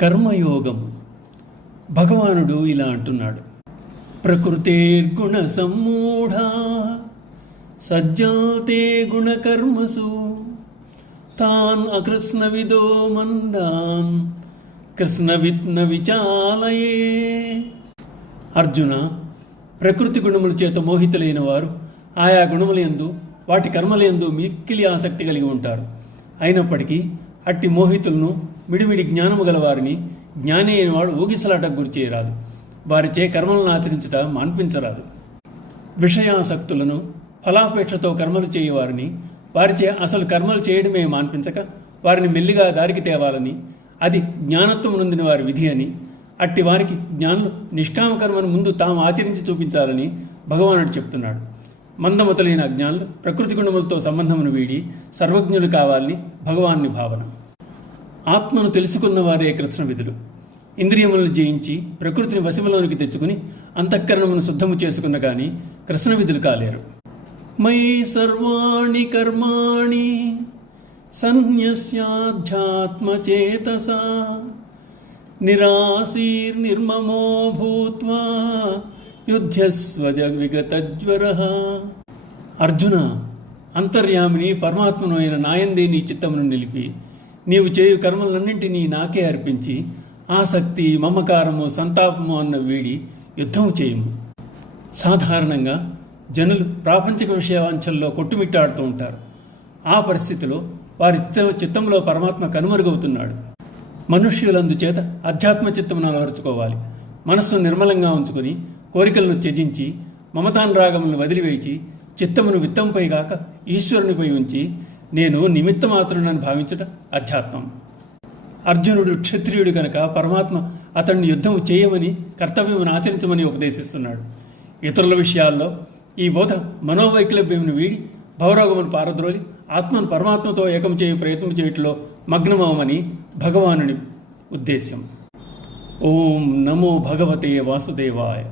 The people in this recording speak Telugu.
కర్మయోగం. భగవానుడు ఇలా అంటున్నాడు: ప్రకృతిర్గుణ సమ్మూఢా సజ్జాతే గుణకర్మసు తాన్ అకృష్ణవిదో మందాన్ కృష్ణవిత్న విచాలయే. అర్జున, ప్రకృతి గుణముల చేత మోహితులైన వారు ఆయా గుణములందు వాటి కర్మలందు మిక్కిలి ఆసక్తి కలిగి ఉంటారు. అయినప్పటికీ అట్టి మోహితులను మిడిమిడి జ్ఞానము గలవారిని జ్ఞాని అయిన వాడు ఊగిసలాటకు గురి చేయరాదు. వారిచే కర్మలను ఆచరించుట మాన్పించరాదు. విషయాసక్తులను ఫలాపేక్షతో కర్మలు చేయవారిని వారిచే అసలు కర్మలు చేయడమే మాన్పించక వారిని మెల్లిగా దారికి తేవాలని, అది జ్ఞానత్వం నొందిన వారి విధి అని, అట్టి వారికి జ్ఞానులు నిష్కామ కర్మను ముందు తాము ఆచరించి చూపించాలని భగవానుడు చెప్తున్నాడు. మందమతులైన అజ్ఞానులు ప్రకృతి గుణములతో సంబంధమును వీడి సర్వజ్ఞులు కావాలని భగవాన్ని భావన. ఆత్మను తెలుసుకున్న వారే కృష్ణ విధులు. ఇంద్రియములను జయించి ప్రకృతిని వశములోనికి తెచ్చుకుని అంతఃకరణమును శుద్ధము చేసుకున్న కానీ కృష్ణ విధులు కాలేరు. మయి సర్వాణి కర్మాణి సన్యస్యాధ్యాత్మచేతసా నిరాశీర్నిర్మమో భూత్వా యుధ్యస్వ విగతజ్వరః. అర్జున, అంతర్యామిని పరమాత్మను అయిన నాయందే నీ చిత్తమును నిలిపి నీవు చేయు కర్మలన్నింటినీ నాకే అర్పించి ఆసక్తి, మమకారము, సంతాపము అన్న వీడి యుద్ధము చేయము. సాధారణంగా జనులు ప్రాపంచిక విషయావాంఛల్లో కొట్టుమిట్టాడుతూ ఉంటారు. ఆ పరిస్థితిలో వారి చిత్తంలో పరమాత్మ కనుమరుగవుతున్నాడు. మనుష్యులందు చేత అధ్యాత్మ చిత్తమును అలవరుచుకోవాలి. మనస్సును నిర్మలంగా ఉంచుకొని కోరికలను త్యజించి మమతానురాగములను వదిలివేచి చిత్తమును విత్తంపై కాక ఈశ్వరునిపై ఉంచి నేను నిమిత్తమాత్రునని భావించుట అధ్యాత్మం. అర్జునుడు క్షత్రియుడు కనుక పరమాత్మ అతన్ని యుద్ధము చేయమని, కర్తవ్యమును ఆచరించమని ఉపదేశిస్తున్నాడు. ఇతరుల విషయాల్లో ఈ బోధ మనోవైక్లభ్యమును వీడి భవరోగమును పారద్రోలి ఆత్మను పరమాత్మతో ఏకం చేయు ప్రయత్నం చేయట్లో మగ్నమవమని భగవానుని ఉద్దేశ్యం. ఓం నమో భగవతే వాసుదేవాయ.